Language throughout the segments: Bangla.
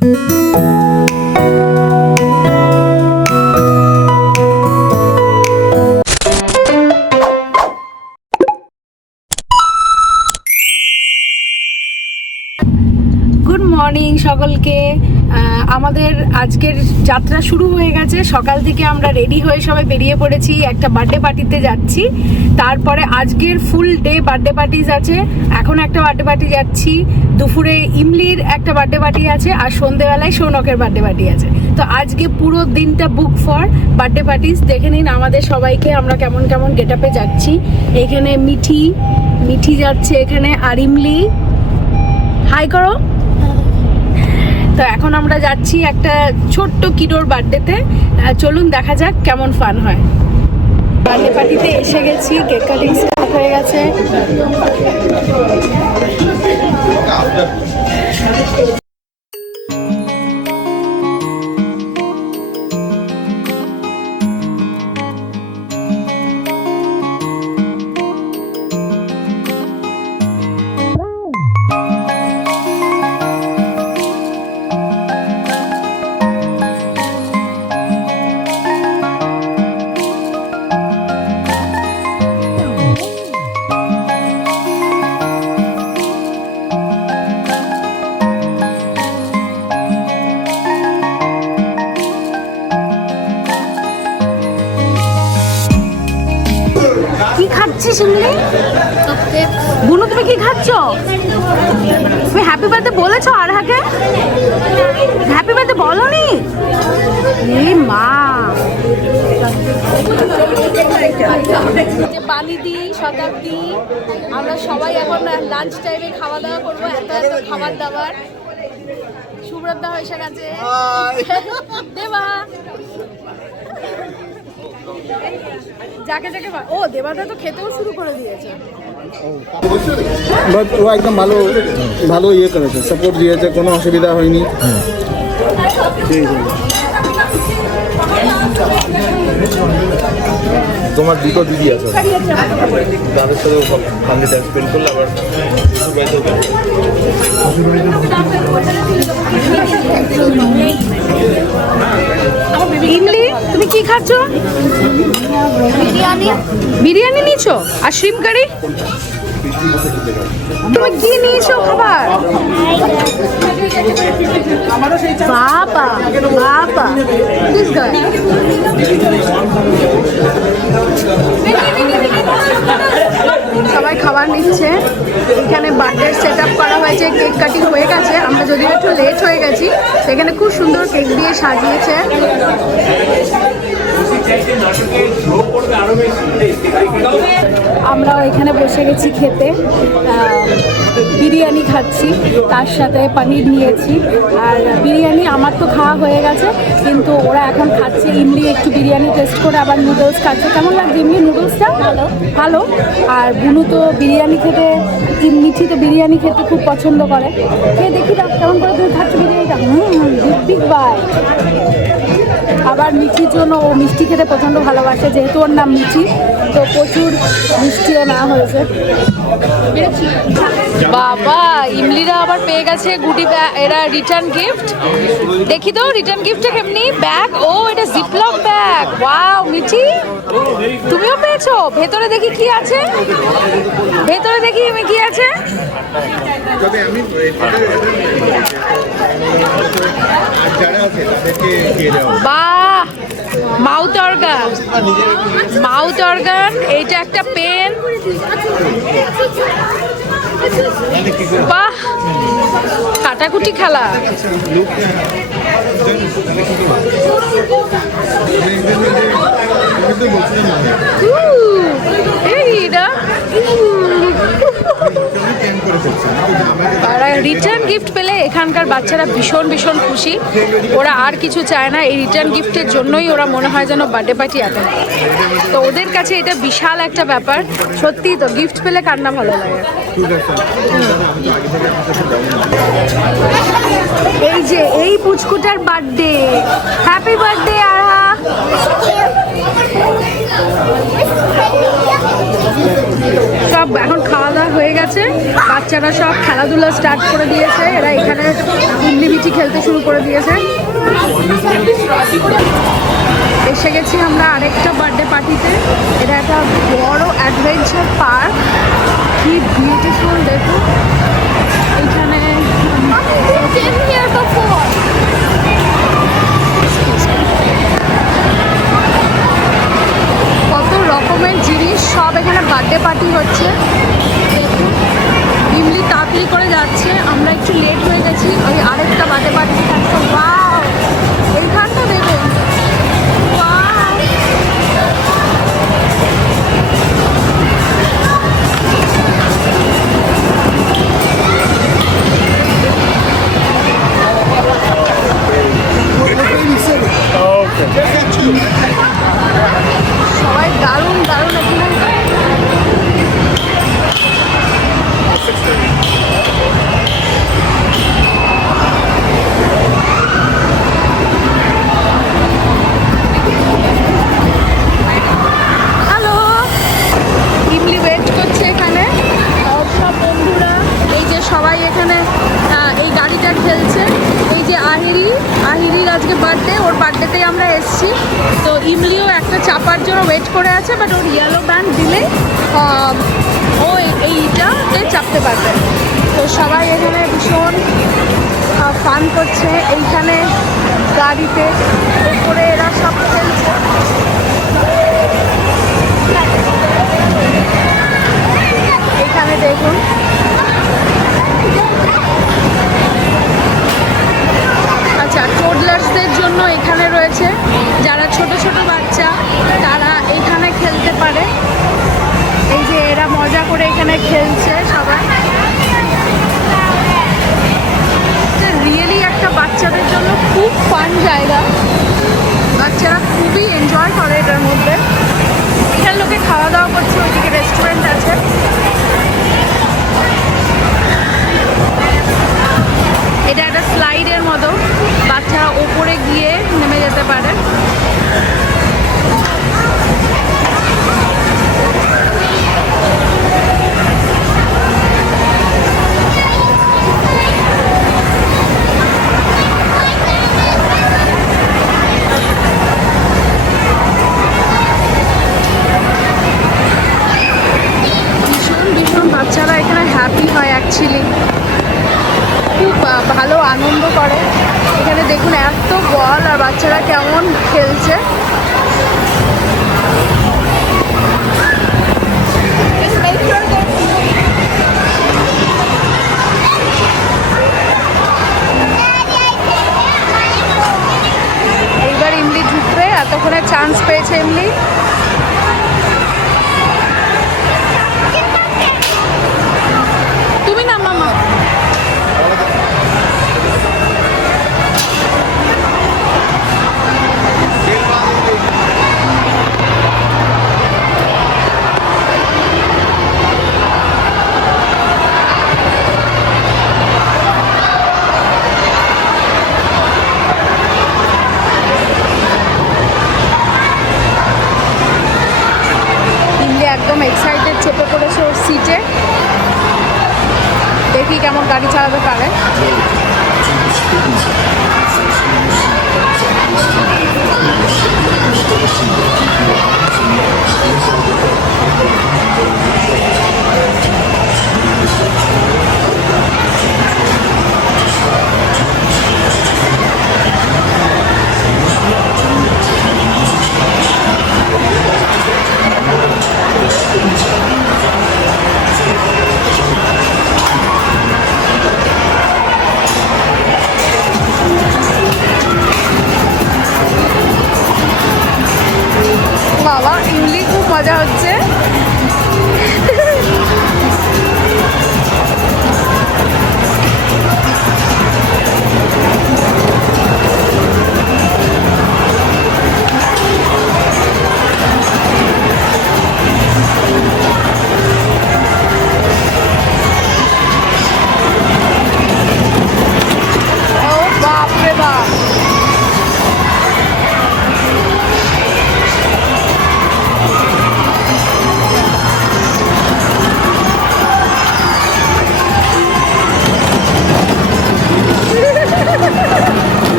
গুড মর্নিং সকলকে। আমাদের আজকের যাত্রা শুরু হয়ে গেছে। সকাল থেকে আমরা রেডি হয়ে সবাই বেরিয়ে পড়েছি, একটা বার্থডে পার্টিতে যাচ্ছি। তারপরে আজকের ফুল ডে বার্থডে পার্টিজ আছে। এখন একটা বার্থডে পার্টি যাচ্ছি, দুপুরে ইমলির একটা বার্থডে পার্টি আছে, আর সন্ধ্যেবেলায় সৌনকের বার্থডে পার্টি আছে। তো আজকে পুরো দিনটা বুক ফর বার্থডে পার্টিজ। দেখে নিন আমাদের সবাইকে, আমরা কেমন কেমন গেট আপে যাচ্ছি। এখানে মিঠি যাচ্ছে এখানে, আর ইমলি হাই করো। তো এখন আমরা যাচ্ছি একটা ছোট্ট কিডোর বার্থডেতে। চলুন দেখা যাক কেমন ফান হয়। বার্থডে পার্টিতে এসে গেছি, কেক কাটিং স্টার্ট হয়ে গেছে। কি খাচ্ছিস ইমলি? বুনু তুমি কি খাচ্ছ? তুমি হ্যাপি বার্থডে বলেছো আরহাকে? হ্যাপি বার্থডে বলনি? এ মা, বানিদি শতাব্দী, আমরা সবাই এখন লাঞ্চ টাইমে খাওয়া দাওয়া করবো। এত এত খাবার দাবার। সুব্রত এসে গেছে, দেবা যাকে যাকে। ও দেবাদা তো খেতেও শুরু করে দিয়েছে। ও একদম ভালো ভালো ইয়ে করেছে, সাপোর্ট দিয়েছে, কোনো অসুবিধা হয়নি। ঠিক আছে। তোমার দুটো দিদি আছে, তাদের সাথেও ফ্যামিলি টাইম স্পেন্ড করলে আবার ইমলি তুমি কি খাচ্ছ? বিরিয়ানি নিয়েছো আর শ্রিম কারি। তুমি কি নিয়েছো খাবার? বাবা বাবা, দিস গায়। সবাই খাবার নিচ্ছে। এখানে বার্থডে সেট আপ করা হয়েছে, কেক কাটিং হয়ে গেছে। আমরা যদিও একটু লেট হয়ে গেছি, সেখানে খুব সুন্দর কেক দিয়ে সাজিয়েছে। আমরা এখানে বসে গেছি খেতে, বিরিয়ানি খাচ্ছি, তার সাথে পনির নিয়েছি। আর বিরিয়ানি আমার তো খাওয়া হয়ে গেছে, কিন্তু ওরা এখন খাচ্ছে। ইমলি একটু বিরিয়ানি টেস্ট করে আবার নুডলস খাচ্ছে। কেমন লাগছে ইমলি নুডলসটা? ভালো। আর বুনু তো বিরিয়ানি খেতে, মিঠি তো বিরিয়ানি খেতে খুব পছন্দ করে। খেয়ে দেখি না কেমন করে তুমি খাচ্ছ বিরিয়ানিটা। Big bye. আবার মিঠির জন্য, ও মিষ্টি খেতে প্রচণ্ড ভালোবাসে, যেহেতু ওর নাম মিঠি, তো প্রচুর মিষ্টিও না হয়েছে। বাবা ইমলিরা আবার পেয়ে গেছে গুডি ব্যাগ, এরা রিটার্ন গিফট। দেখি তো রিটার্ন গিফটটা কেমনি। ব্যাগ, ও এটা জিপলক ব্যাগ। ওয়াও মিঠি, তুমিও পেয়েছো? ভেতরে দেখি কি আছে, ভেতরে দেখি কি আছে। বাহ, মাউথ অর্গান, এইটা একটা পেন। বাহ, কাটাকুটি খেলা। এইটা রিটার্ন গিফট পেলে এখানকার বাচ্চারা ভীষণ ভীষণ খুশি। ওরা আর কিছু চায় না, এই রিটার্ন গিফটের জন্যই ওরা মনে হয় যেন বার্থডে পার্টি অ্যাটেন্ড করে। তো ওদের কাছে এটা বিশাল একটা ব্যাপার। সত্যিই তো, গিফট পেলে কার না ভালো লাগে। এই যে এই পুচকুটার বার্থডে, হ্যাপি বার্থডে আরহা। সব এখন খাওয়া দাওয়া হয়ে গেছে, বাচ্চারা সব খেলাধুলা স্টার্ট করে দিয়েছে, এরা এখানে ইমলি বিচি খেলতে শুরু করে দিয়েছে। এসে গেছি আমরা আরেকটা বার্থডে পার্টিতে। এটা একটা বড় অ্যাডভেঞ্চার পার্ক, কি বিউটিফুল দেখুন। এইখানে কত রকমের জিনিস, সব এখানে বার্থডে পার্টি হচ্ছে। দেখুন ইমলি তাড়াতাড়ি করে যাচ্ছে, আমরা একটু লেট হয়ে গেছি। ওই আরেকটা বার্থডে পার্টি থাকছে। ওয়াও, এইখানটা দেখুন, ওয়াও। সবাই দারুণ দারুণ এখানে। হ্যালো, ইমলি ওয়েট করছে এখানে, আর সব বন্ধুরা এই যে সবাই এখানে এই গাড়িটা খেলছে। এই যে আহিরির আজকে বার্থডে, ওর বার্থডেতেই আমরা এসেছি। তো ইমলিও একটা চাপার জন্য ওয়েট করে আছে, বাট ওর ইয়েলো ব্যান্ড দিলে ও এইটাতে চাপতে পারবে। তো সবাই এখানে ভীষণ ফান করছে এইখানে গাড়িতে, উপরে এরা সব খেলছে। এখানে দেখুন আচ্ছা, টোডলার্সদের জন্য এখানে রয়েছে, যারা ছোট ছোট বাচ্চা তারা এখানে খেলতে পারে। এই যে এরা মজা করে এখানে খেলছে সবাই। রিয়েলি একটা বাচ্চাদের জন্য খুব ফান জায়গা, বাচ্চারা খুবই এনজয় করে এটার মধ্যে। এখানে লোকে খাওয়া দাওয়া করছে, ওইদিকে রেস্টুরেন্ট আছে। এটা একটা স্লাইডের মতো, বাচ্চারা ওপরে গিয়ে নেমে যেতে পারে। ভীষণ ভীষণ বাচ্চারা এখানে হ্যাপি হয় অ্যাকচুয়ালি, খুব ভালো আনন্দ করে। এখানে দেখুন এত বল, আর বাচ্চারা কেমন খেলছে। এইবার ইমলি ঢুকবে, এতক্ষণে চান্স পেয়েছে ইমলি। তুমি না মামা, একদম এক্সাইটেড, চেপে পড়েছে ওর সিটে। দেখি কেমন গাড়ি চালাতে পারে। বাবা, ইমলি খুব মজা হচ্ছে।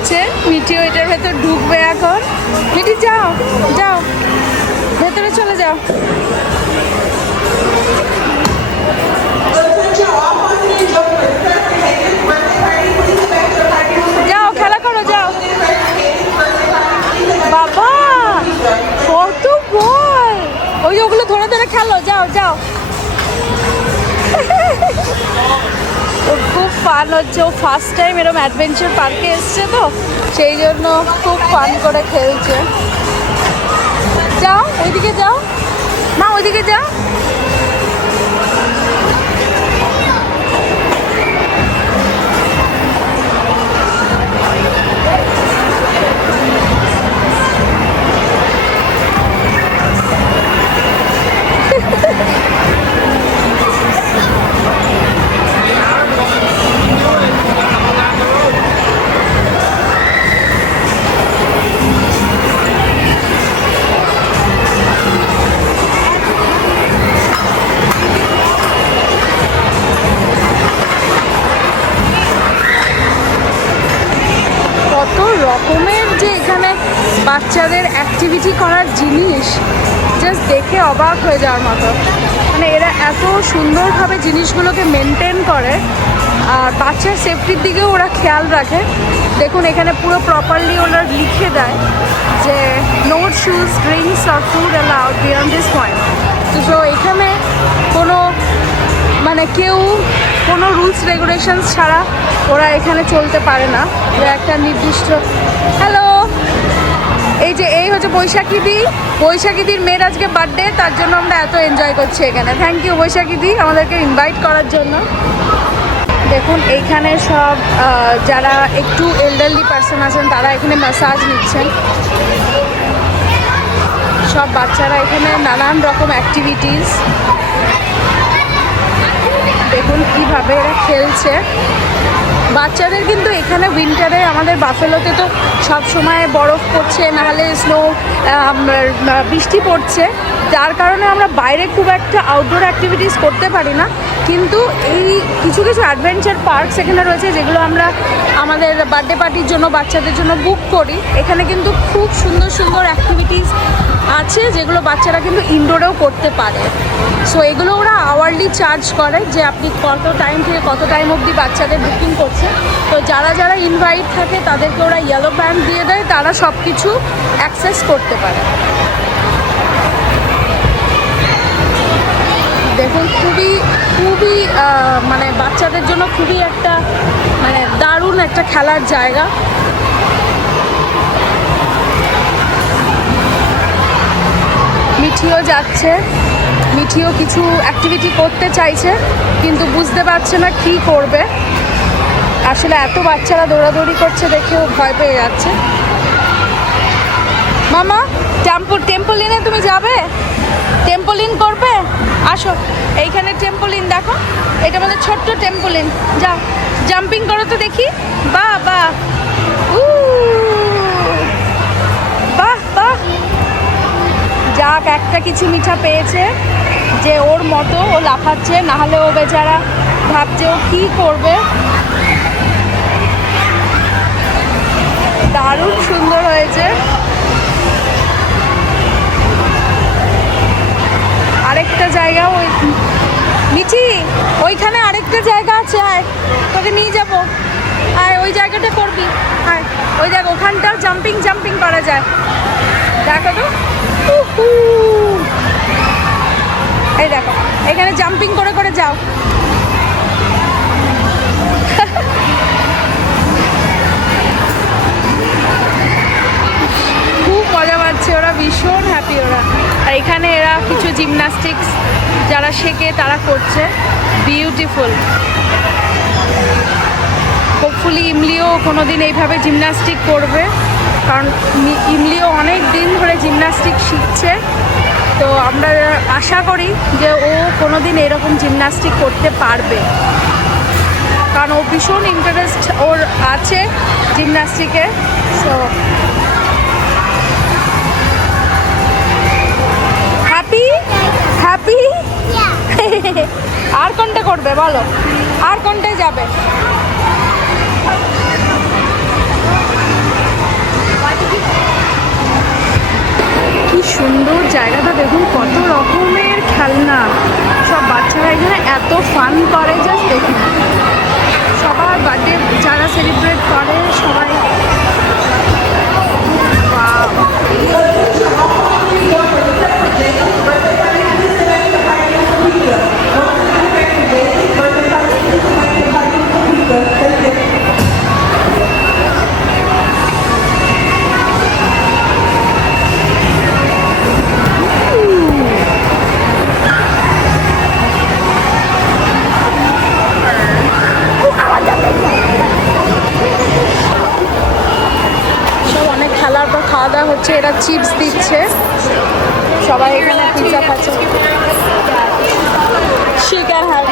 যাচ্ছে, মিঠিও এটার ভেতর ঢুকবে এখন। মিঠি যাও যাও, ভেতরে চলে যাও। যাও খেলা করো, যাও। বাবা কত বল, ওই ওগুলো ধরে ধরে খেলো, যাও যাও। ওর খুব ফান হচ্ছে, ও ফার্স্ট টাইম এরকম অ্যাডভেঞ্চার পার্কে এসছে তো সেই জন্য খুব ফান করে খেলছে। যাও ওইদিকে যাও মা, ওইদিকে যাও। কত রকমের যে এখানে বাচ্চাদের অ্যাক্টিভিটি করার জিনিস, জাস্ট দেখে অবাক হয়ে যাওয়ার মতো। মানে এরা এত সুন্দরভাবে জিনিসগুলোকে মেনটেন করে আর বাচ্চার সেফটির দিকেও ওরা খেয়াল রাখে। দেখুন এখানে পুরো প্রপারলি ওরা লিখে দেয় যে নো শুজ, ড্রিঙ্কস আর food allowed beyond this point. তো এখানে কোনো মানে কেউ কোনো রুলস রেগুলেশনস ছাড়া ওরা এখানে চলতে পারে না। একটা নির্দিষ্ট হ্যালো, এই যে এই হচ্ছে বৈশাখীদি। বৈশাখীদির মেয়ের আজকে বার্থডে, তার জন্য আমরা এত এনজয় করছি এখানে। থ্যাংক ইউ বৈশাখীদি আমাদেরকে ইনভাইট করার জন্য। দেখুন এইখানে সব যারা একটু এল্ডারলি পার্সন আছেন তারা এখানে ম্যাসাজ নিচ্ছেন। সব বাচ্চারা এখানে নানান রকম অ্যাক্টিভিটিস, দেখুন কিভাবে এরা খেলছে। বাচ্চাদের কিন্তু এখানে উইন্টারে আমাদের বাফেলোতে তো সব সময় বরফ পড়ছে, নাহলে স্নো বৃষ্টি পড়ছে, যার কারণে আমরা বাইরে খুব একটা আউটডোর অ্যাক্টিভিটিস করতে পারি না। কিন্তু এই কিছু কিছু অ্যাডভেঞ্চার পার্কস এখানে রয়েছে যেগুলো আমরা আমাদের বার্থডে পার্টির জন্য বাচ্চাদের জন্য বুক করি। এখানে কিন্তু খুব সুন্দর সুন্দর অ্যাক্টিভিটিস আছে যেগুলো বাচ্চারা কিন্তু ইনডোরেও করতে পারে। সো এগুলো ওরা আওয়ারলি চার্জ করে যে আপনি কত টাইম থেকে কত টাইম অবধি বাচ্চাদের বুকিং করছে। তো যারা যারা ইনভাইট থাকে তাদেরকে ওরা ইয়েলো ব্যান্ড দিয়ে দেয়, তারা সব কিছু অ্যাক্সেস করতে পারে। দেখুন খুবই খুবই মানে বাচ্চাদের জন্য খুবই একটা মানে দারুণ একটা খেলার জায়গা। মিঠিও যাচ্ছে, মিঠিও কিছু অ্যাক্টিভিটি করতে চাইছে কিন্তু বুঝতে পারছে না কি করবে। আসলে এত বাচ্চারা দৌড়াদৌড়ি করছে দেখেও ভয় পেয়ে যাচ্ছে। মামা টেম্পোলিনে তুমি যাবে? টেম্পোলিন করবে? আসো, এইখানে টেম্পোলিন দেখো, এটা আমাদের ছোট্ট টেম্পোলিন। যাও জাম্পিং করো তো দেখি। বাহ বাহ, বাহ বাহ। যাক একটা কিছু মিঠা পেয়েছে যে ওর মতো ও লাফাচ্ছে, নাহলে ও বেচারা ভাবছে ও কী করবে। দারুণ সুন্দর হয়েছে। আরেকটা জায়গা ওই মিঠি, ওইখানে আরেকটা জায়গা আছে, আয় তোকে নিয়ে যাবো। আয় ওই জায়গাটা করবি, আয় ওই দেখ ওখানটাও জাম্পিং করা যায়, দেখো তো। এই দেখো এখানে জাম্পিং করে করে যাও। খুব মজা পাচ্ছে ওরা, ভীষণ হ্যাপি ওরা। আর এখানে এরা কিছু জিমন্যাস্টিক্স যারা শেখে তারা করছে, বিউটিফুল। হোপফুলি ইমলিও কোনো দিন এইভাবে জিমন্যাস্টিক করবে, কারণ ইমলিও অনেক দিন ধরে জিমন্যাস্টিক শিখছে। তো আমরা আশা করি যে ও কোনো দিন এরকম জিমন্যাস্টিক করতে পারবে, কারণ ও ভীষণ ইন্টারেস্ট ওর আছে জিমন্যাস্টিকে। So happy happy. আর কোনটা করবে বলো, আর কোনটায় যাবে? কি সুন্দর জায়গাটা দেখুন, কত রকমের খেলনা, সব বাচ্চারা এখানে এত ফান করে, জাস্ট দেখুন। সবার বার্থডে যারা সেলিব্রেট করে সবাই, খাওয়া দাওয়া হচ্ছে, এরা চিপস দিচ্ছে, সবাই এখানে পিৎজা খাচ্ছে। She can have.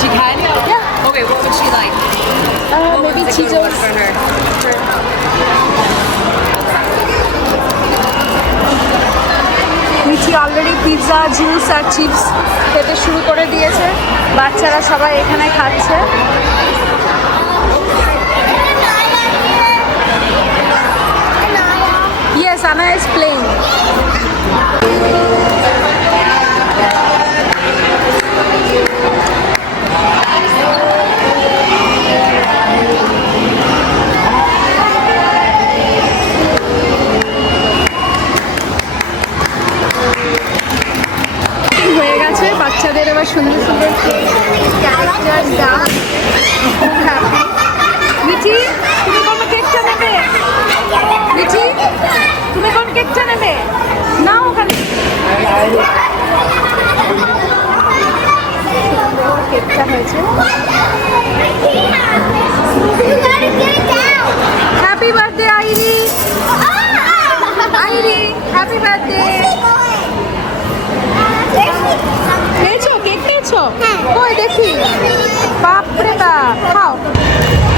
She can? Yeah. Okay, what would she like? Maybe What's a good Cheetos. one for her? Mithi already pizza, juice আর চিপস খেতে শুরু করে দিয়েছে, বাচ্চারা সবাই এখানে খাচ্ছে। Yes, Anna is playing. হয়ে গেছে, বাচ্চাদের এবার সুন্দর সুন্দর মিঠি, তুমি কোন কেকটা নেবে? মিঠি, তুমি কোন কেকটা নেবে? না ওখানে কেকটা হয়েছে। Happy birthday Airi, Airi happy birthday. পেয়েছো কেক, পেয়েছো? কই দেখি, বাপরে বাপ, খাও।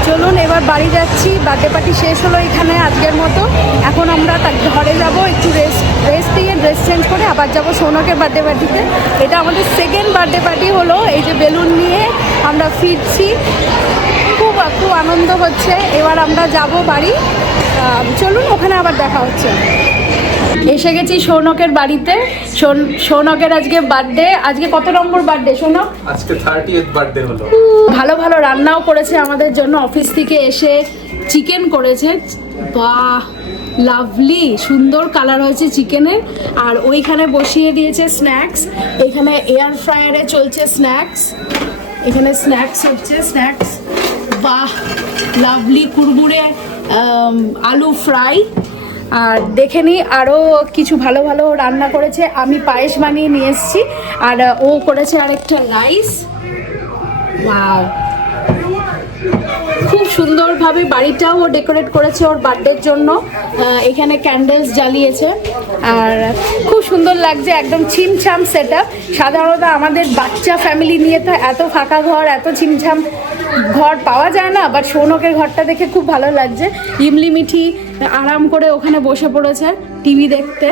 চলুন এবার বাড়ি যাচ্ছি, বার্থডে পার্টি শেষ হলো এখানে আজকের মতো। এখন আমরা তার ঘরে যাব, একটু রেস্ট দিয়ে ড্রেস চেঞ্জ করে আবার যাব সৌনকের বার্থডে পার্টিতে। এটা আমাদের সেকেন্ড বার্থডে পার্টি হলো, এই যে বেলুন নিয়ে আমরা ফিরছি, খুব খুব আনন্দ হচ্ছে। এবার আমরা যাব বাড়ি, চলুন ওখানে আবার দেখা হচ্ছে। এসে গেছি সৌনকের বাড়িতে। সৌনকের আজকে বার্থডে। আজকে কত নম্বর বার্থডে সৌনক? আজকে 30th বার্থডে হলো। ভালো ভালো রান্নাও করেছে আমাদের জন্য, অফিস থেকে এসে চিকেন করেছে, বাহ লাভলি, সুন্দর কালার হয়েছে চিকেনের। আর ওইখানে বসিয়ে দিয়েছে স্ন্যাক্স, এখানে এয়ার ফ্রায়ারে চলছে স্ন্যাক্স, এখানে স্ন্যাক্স হচ্ছে, স্ন্যাক্স বাহ লাভলি, কুরকুরে আলু ফ্রাই। আর দেখে নিই আরও কিছু ভালো ভালো রান্না করেছে। আমি পায়েস বানিয়ে নিয়ে এসেছি, আর ও করেছে আরেকটা রাইস। ওয়াও, খুব সুন্দরভাবে বাড়িটাও ও ডেকোরেট করেছে ওর বার্থডের জন্য। এখানে ক্যান্ডেলস জ্বালিয়েছে আর খুব সুন্দর লাগছে, একদম ছিমছাম সেট আপ। সাধারণত আমাদের বাচ্চা ফ্যামিলি নিয়ে তো এত ফাঁকা ঘর, এত ছিমছাম ঘর পাওয়া যায় না, বাট সৌনকের ঘরটা দেখে খুব ভালো লাগছে। ইমলি মিঠি আরাম করে ওখানে বসে পড়েছে টিভি দেখতে।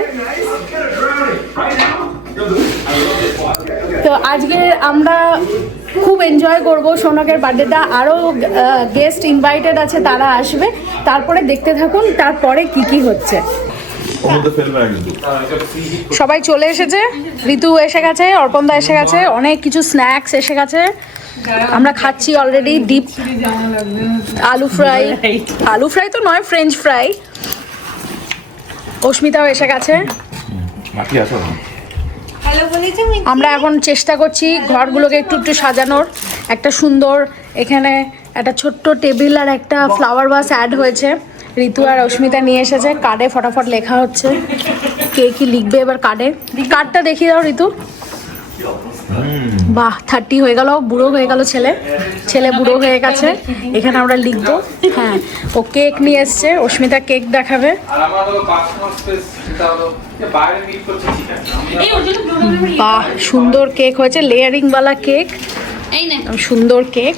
তো আজকে আমরা খুব এনজয় করব সৌনকের বার্থডেটা। আরও গেস্ট ইনভাইটেড আছে, তারা আসবে। তারপরে দেখতে থাকুন তারপরে কি কি হচ্ছে। সবাই চলে এসেছে, ঋতু এসে গেছে, অর্পণদা এসে গেছে, অনেক কিছু স্ন্যাক্স এসে গেছে, আমরা খাচ্ছি অলরেডি। ডিপ আলু ফ্রাই, আলু ফ্রাই তো নয়, ফ্রেঞ্চ ফ্রাই। অস্মিতাও এসে গেছে। আমরা এখন চেষ্টা করছি ঘরগুলোকে একটু একটু সাজানোর। একটা সুন্দর এখানে একটা ছোট্ট টেবিল আর একটা ফ্লাওয়ার ভাস অ্যাড হয়েছে, ঋতু আর অস্মিতা নিয়ে এসেছে। কার্ডে ফটাফট লেখা হচ্ছে, কে কি লিখবে এবার কার্ডে। কার্ডটা দেখিয়ে দাও ঋতু। বাহ, 30 হয়ে গেল, বুড়ো হয়ে গেল ছেলে, ছেলে বুড়ো হয়ে গেছে। এখানে আমরা লিখবো। হ্যাঁ, ও কেক নিয়ে এসছে, অস্মিতা কেক দেখাবে। বাহ, সুন্দর কেক হয়েছে, লেয়ারিং वाला কেক, সুন্দর কেক।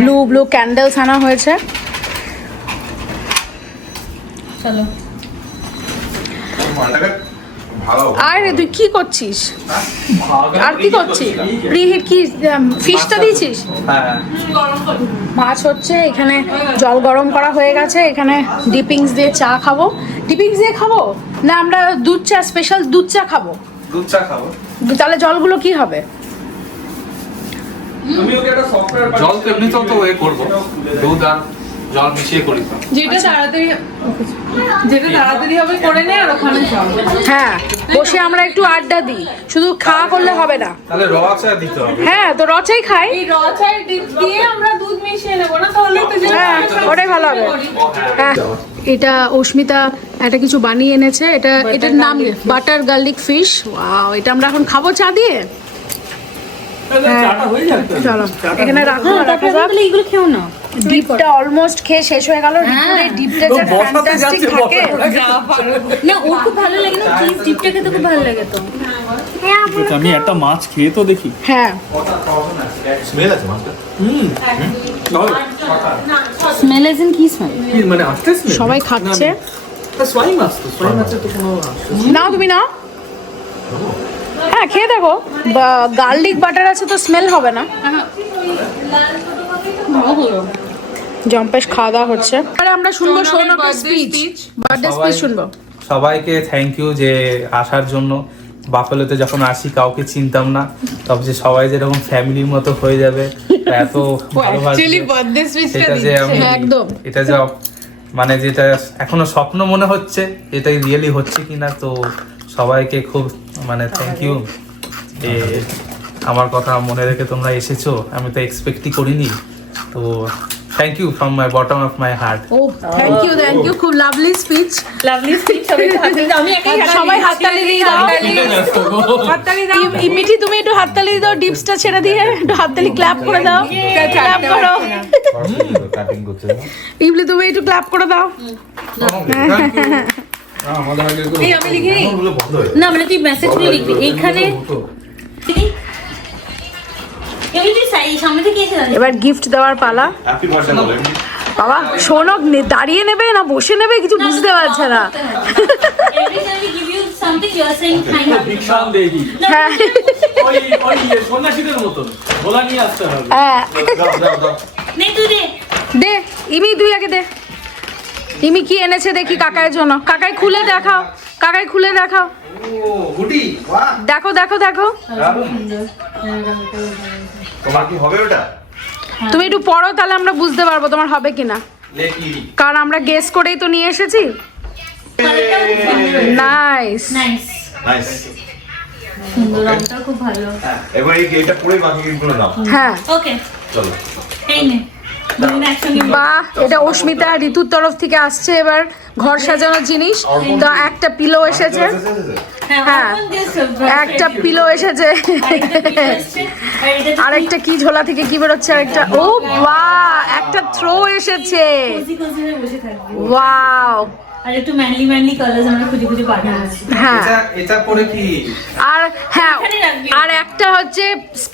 ব্লু ব্লু ক্যান্ডেলস আনা হয়েছে। চলো আরে তুই কি করছিস? আর কি করছিস? প্রিহিট কি ফিশটা দিয়েছিস? মাছ হচ্ছে এখানে, জল গরম করা হয়ে গেছে, এখানে ডিপিংস দিয়ে চা খাবো। ডিপিংস দিয়ে খাবো না আমরা দুধ চা, স্পেশাল দুধ চা খাবো? দুধ চা খাবো। তাহলে জলগুলো কি হবে? জল তো এমনিতেও তো এ করবো, দুধ আর জল মিশিয়ে করি তো। যেটা তাড়াতাড়ি হবে করে নে, আর ওখানে হ্যাঁ বসে আমরা একটু আড্ডা দিই, শুধু খাওয়া করলে হবে না। তাহলে র চা দিতে হবে। হ্যাঁ তো রচাই খাই। এই র চায়ের দিয়ে আমরা দুধ মিশিয়ে নেবো না তাহলে তো হ্যাঁ ওটাই ভালো হবে। হ্যাঁ এটা অস্মিতা একটা কিছু বানিয়ে এনেছে, এটার নাম বাটার গার্লিক ফিশ। ওয়াও, এটা আমরা এখন খাবো চা দিয়ে। হ্যাঁ চলো এখানে রাখা যাক। এইগুলো খেও না। ডিপটা অলমোস্ট খেয়ে শেষ হয়ে গেল। ডিপটা যা ফ্যান্টাস্টিক থাকে না, ও খুব ভালো লাগে না, প্লিজ ডিপটা খেতে খুব ভালো লাগে তো। আমি একটা মাছ খেয়ে তো দেখি। হ্যাঁ স্মেল আছে মাছটা। স্মেল এজ ইন কি স্মেল? মানে আস্তে স্মেল। সবাই খাচ্ছে। সোয়াই মাছ তো, সোয়াই মাছের তো কোনো নাও তুমি নাও। হ্যাঁ খেয়ে দেখো, গার্লিক বাটার আছে তো স্মেল হবে না। জম্পেশ খাওয়া দাওয়া হচ্ছে। আরে আমরা শুনবো সৌনকের স্পিচ, বার্থডে স্পিচ শুনবো। সবাইকে থ্যাংক ইউ যে আসার জন্য। বাফেলোতে যখন আসি কাউকে চিনতাম না, তবে যে সবাই যেরকম ফ্যামিলির মতো হয়ে যাবে, এত ভালোবাসবে সেটা যে আমি একদম। এটা যে মানে যেটা এখনো স্বপ্ন মনে হচ্ছে, এটাই রিয়েলি হচ্ছে কিনা। তো সবাইকে খুব মানে থ্যাংক ইউ যে আমার কথা মনে রেখে তোমরা এসেছো, আমি তো এক্সপেক্টই করিনি। তো thank you from my bottom of my heart. ও থ্যাংক ইউ, খুব লাভলি স্পিচ। Lovely speech. আমি একাই সবাই হাততালি দিয়ে দাও। হাততালি দাও। মিঠি তুমি একটু হাততালি দাও, ডিপসটা ছেড়ে দিয়ে একটু হাততালি ক্ল্যাপ করে দাও। ক্ল্যাপ করো। ইবলি তুমি একটু ক্ল্যাপ করে দাও। আমাদের আগে এই আমি লিখি না, মানে তুই মেসেজগুলো লিখবি এইখানে। এমনি তুই সামনে থেকে এসে দাঁড়িয়ে। এবার গিফট দেওয়ার পালা। হ্যাপি বার্থডে বলে। বাবা সৌনক দাঁড়িয়ে নেবে না বসে নেবে কিছু বুঝতে পারছে না। Every time we give you something, you are saying thank you. বিশাল দেখি হ্যাঁ ওই সন্ন্যাসীদের মতন গোলা নিয়ে আসতে হবে। হ্যাঁ নে তুই দে। দে ইমি, তুই আগে দে। ইমি কি এনেছে দেখি কাকার জন্য। কাকাই খুলে দেখাও, কাকাই খুলে দেখাও। ও গুটি, বাহ। দেখো দেখো দেখো। তোমার কি হবে ওটা? তুমি একটু পড়ো তাহলে আমরা বুঝতে পারবো তোমার হবে কিনা, লেকি। কারণ আমরা গেস করেই তো নিয়ে এসেছি। Nice nice. নাইস। সুন্দর, রংটা খুব ভালো। এবার এটা পুরো বাকি গুলো নাও। হ্যাঁ ওকে, চলো। এই নে। দুজন একসঙ্গে বাহ, এটা অস্মিতা ঋতুর তরফ থেকে আসছে এবার ঘর সাজানোর জিনিস। তো একটা পিলো এসেছে, হ্যাঁ একটা পিলো এসেছে। আরেকটা কি ঝোলা থেকে কি বেরোচ্ছে, আরেকটা ও বাহ, একটা থ্রো এসেছে। ওয়াও, আর একটু ম্যানলি কালার্স আমরা খুঁজে খুঁজে পাঠাচ্ছি। হ্যাঁ এটা পরে কি আর হ্যাঁ এখানে রাখবি। আর একটা হচ্ছে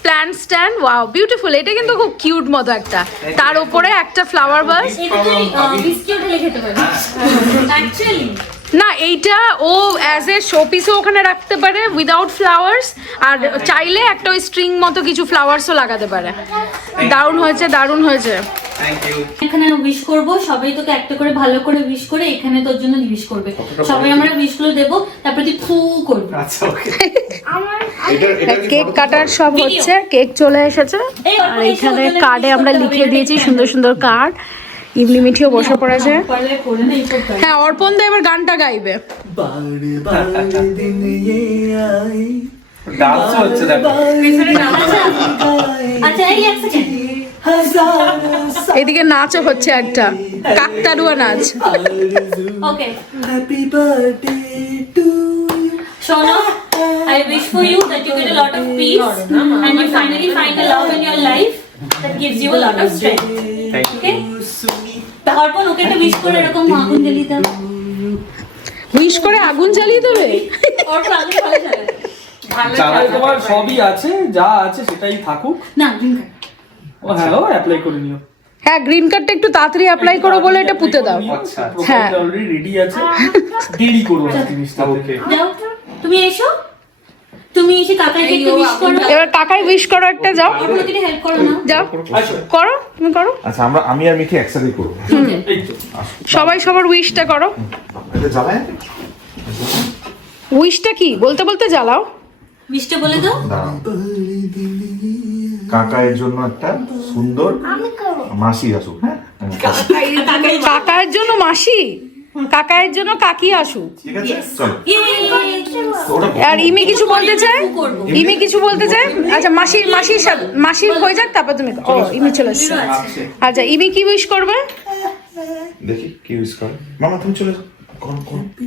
প্ল্যান্ট স্ট্যান্ড। ওয়াও বিউটিফুল, এটা কিন্তু খুব কিউট মতো একটা। তার উপরে একটা ফ্লাওয়ার ভাস। এটা তুই বিস্কিট ঢেলে খেতে পারিস অ্যাকচুয়ালি। না এইটা ও অ্যাজ এ শোপিসও ওখানে রাখতে পারে উইদাউট ফ্লাওয়ার্স, আর চাইলে একটা ওই স্ট্রিং মতো কিছু ফ্লাওয়ার্সও লাগাতে পারে। দারুণ হয়েছে, দারুণ হয়েছে। Thank you. এখানে উইশ করব, সবাই তোকে একটা করে ভালো করে উইশ করে এখানে তোর জন্য উইশ করবে। সবাই আমরা উইশ গুলো দেবো, তারপর তুই ফু করবি। আচ্ছা ওকে। কেক কাটার সব হচ্ছে, কেক চলে এসেছে। আর এখানে কার্ডে আমরা লিখে দিয়েছি সুন্দর সুন্দর কার্ড। ইমলি মিঠিও বসে পড়েছে। পারলে করে না এইসব কাজ। হ্যাঁ অর্পণ দা এবার গানটা গাইবে। ডান্স হচ্ছে দেখো। আচ্ছা এই এক সেকেন্ড। এদিকে নাচও হচ্ছে, একটা কাকতারুয়া নাচ। ওকে, Shona, I wish for you that you get a lot of peace and you finally find a love in your life that gives you a lot of strength. Okay? তারপর ওকে একটা উইশ করে এরকম আগুন জ্বালিয়ে দাও। উইশ করে আগুন জ্বালিয়ে দেবে? অর্পণ আগুন ভালো জ্বালাবে। চালায় তোমার সবই আছে, যা আছে সেটাই থাকুক। না ড্রিঙ্ক। ও হ্যাঁ, ও অ্যাপ্লাই করে নিও। হ্যাঁ গ্রিন কার্ডটা একটু তাড়াতাড়ি অ্যাপ্লাই করো বলে এটা পুঁতে দাও। হ্যাঁ। অলরেডি রেডি আছে, দেরি করো না জিনিসটা। ওকে। যাও তুমি এসো, তুমি এসে কাকাইকে একটু উইশ করো। এবার কাকাই উইশ করো একটা, যাও অর্পণ ওকে হেল্প করো না। যাও করো, তুমি করো, আচ্ছা আমি আর মিঠি একসাথে করবো। সবাই সবার উইশটা করো। এটা জ্বালায় উইশটা কি বলতে বলতে জ্বালাও। উইশটা বলে দাও। কাকায়ের জন্য একটা সুন্দর মাসি আসুক। হ্যাঁ কাকার জন্য মাসি, কাকায়ের জন্য কাকি আসুক। ঠিক আছে চলো। ওটা আর ইমি কিছু বলতে চায়, ইমি কিছু বলতে চায়। আচ্ছা মাসির সাথে মাসির হয়ে যাক, তারপর তুমি ও ইমি চলে এসছে। আচ্ছা ইমি কি উইশ করবে? দেখি কি ইউজ করে। মামা তুমি চলে যাও। কোন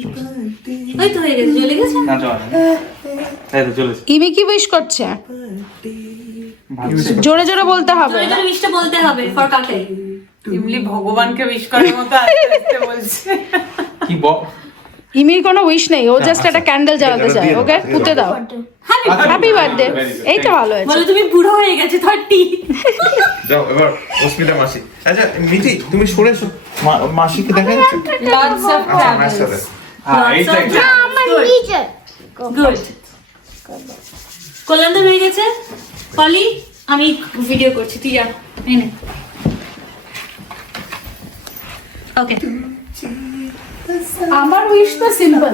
চলে যাও। ওই তো হয়ে গেছে, চলে গেছে। না চল এই তো চলেছে। ইমি কি উইশ করছে? জোরে জোরে বলতে হবে। জোরে জোরে উইশটা বলতে হবে ফর কাকাই। ইমলি ভগবানকে উইশ করার মতো আস্তে আস্তে বলছে। কি ইমির কোনো উইশ নেই, ও জাস্ট একটা ক্যান্ডেল জ্বালাতে চায়। ওকে পুঁতে দাও। Happy birthday. এইটা ভালো হয়েছে। বলো তুমি বুড়ো হয়ে গেছে 30। যাও এবার অস্মিতা মাসি। আচ্ছা মিঠি তুমি সরে এসো। মাসিকে দেখা যাচ্ছে? লটস অফ আচ্ছা মায়ের সাথে। এইটা গুড। কল্যাণদার হয়ে গেছে। পলি আমি ভিডিও করছি, তুই যা। এনে ওকে। আমার উইশ তো simple,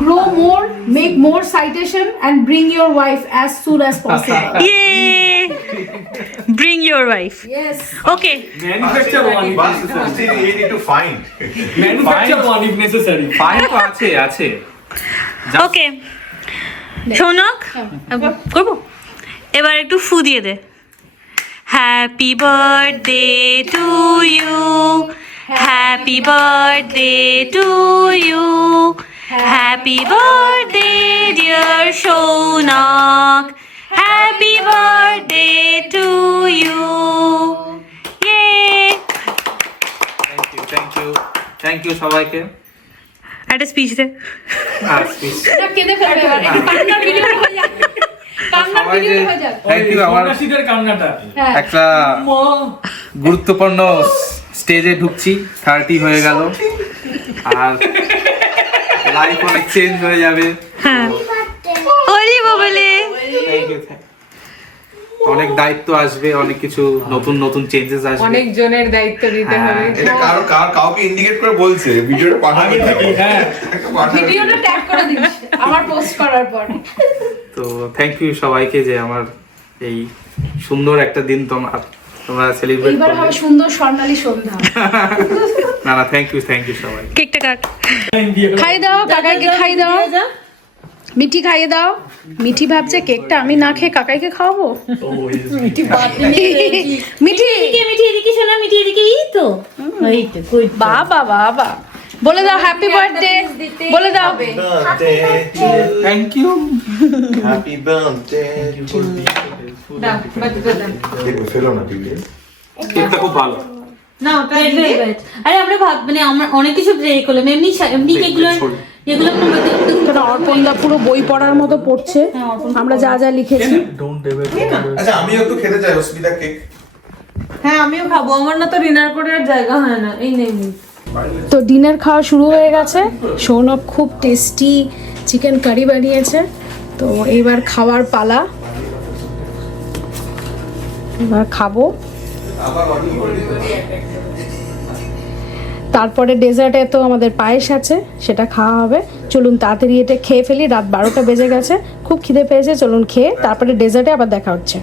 grow more, make more citation and bring your wife as soon as possible. Bring your wife. Yes. Okay. Manufacture one bus you need to find. Manufacture one if necessary. Fine তো আছে ওকে শোনক করবো এবার একটু ফু দিয়ে দে। Happy birthday to you, happy birthday to you, happy birthday dear Shounak, happy birthday to you. Thank you সবাইকে। একটা স্পিচ দে। কেঁদে ফেলবে এবার, একটু কান্নার ভিডিও হয়ে যাক, কান্নার ভিডিও হয়ে যাক। থ্যাংক ইউ আমার কন্যাশ্রীদের কান্নাটা। একটা গুরুত্বপূর্ণ স্টেজে ঢুকছি, 30 হয়ে গেল, আর লাইফ অনেক চেঞ্জ হয়ে যাবে। হ্যাঁ ওলি বলে Thank you, অনেক দায়িত্ব আসবে, অনেক কিছু নতুন নতুন চেঞ্জেস আসবে। অনেক জনের দায়িত্ব নিতে হবে। এটা কাউকে ইন্ডিকেট করে বলছে ভিডিওটা পাঠাবে। হ্যাঁ ভিডিওটা ট্যাগ করে দিস আমার পোস্ট করার পর। তো থ্যাংক ইউ সবাইকে যে আমার এই সুন্দর একটা দিন তোমরা সেলিব্রেট এইবার করলে। হবে সুন্দর স্বর্ণালী সন্ধ্যা। না থ্যাংক ইউ সবাই। কেকটা কাট। খাই দাও কাকাইকে, খাই দাও, মিঠি খাইয়ে দাও। মিঠি ভাবছে কেকটা আমি না খেয়ে কাকাইকে খাওয়াবো। মিঠি মিঠি এদিকে শোনা, মিঠি এদিকে। এই তো বাবা বাবা বলে দাও হ্যাপি বার্থডে, বলে দাও। Thank you. Happy birthday to দেখো ফেলো না টিভি। কেকটা খুব ভালো। না ওটা আরে আমরা মানে আমরা অনেক কিছু ট্রে করলাম, এমনি এমনি এগুলো এগুলো অর্পণদা পুরো বই পড়ার মতো পড়ছে, আমরা যা যা লিখেছি। আচ্ছা আমিও একটু খেতে চাই অস্মিতা কেক। হ্যাঁ আমিও খাবো, আমার না তো ডিনার করে আর জায়গা হয় না। এই নেই তো ডিনার খাওয়া শুরু হয়ে গেছে। সৌনক খুব টেস্টি চিকেন কারি বানিয়েছে, তো এবার খাওয়ার পালা, এবার খাবো। তারপরে ডেজার্টে তো আমাদের পায়েস আছে, সেটা খাওয়া হবে। চলুন তাড়াতাড়ি এটা খেয়ে ফেলি, রাত 12টা বেজে গেছে, খুব খিদে পেয়েছে। চলুন খেয়ে তারপরে ডেজার্টে আবার দেখা হচ্ছে।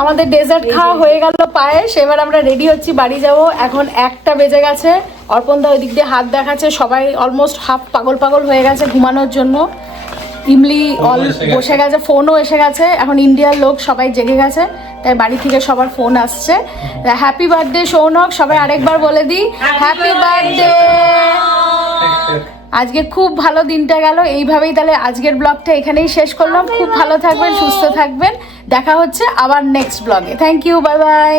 আমাদের ডেজার্ট খাওয়া হয়ে গেল, পায়েস। এবার আমরা রেডি হচ্ছি, বাড়ি যাব। এখন 1টা বেজে গেছে। অর্পণদা ওই দিক দিয়ে হাত দেখাচ্ছে, সবাই অলমোস্ট হাফ পাগল হয়ে গেছে ঘুমানোর জন্য। ইমলি বসে গেছে, ফোনও এসে গেছে। এখন ইন্ডিয়ার লোক সবাই জেগে গেছে, তাই বাড়ি থেকে সবার ফোন আসছে। হ্যাপি বার্থডে সৌনক, সবাই আরেকবার বলে দিই হ্যাপি বার্থডে। আজকে খুব ভালো দিনটা গেল। এইভাবেই তাহলে আজকের ব্লগটা এখানেই শেষ করলাম। খুব ভালো থাকবেন, সুস্থ থাকবেন, দেখা হচ্ছে আবার নেক্সট ব্লগে। Thank you, bye by.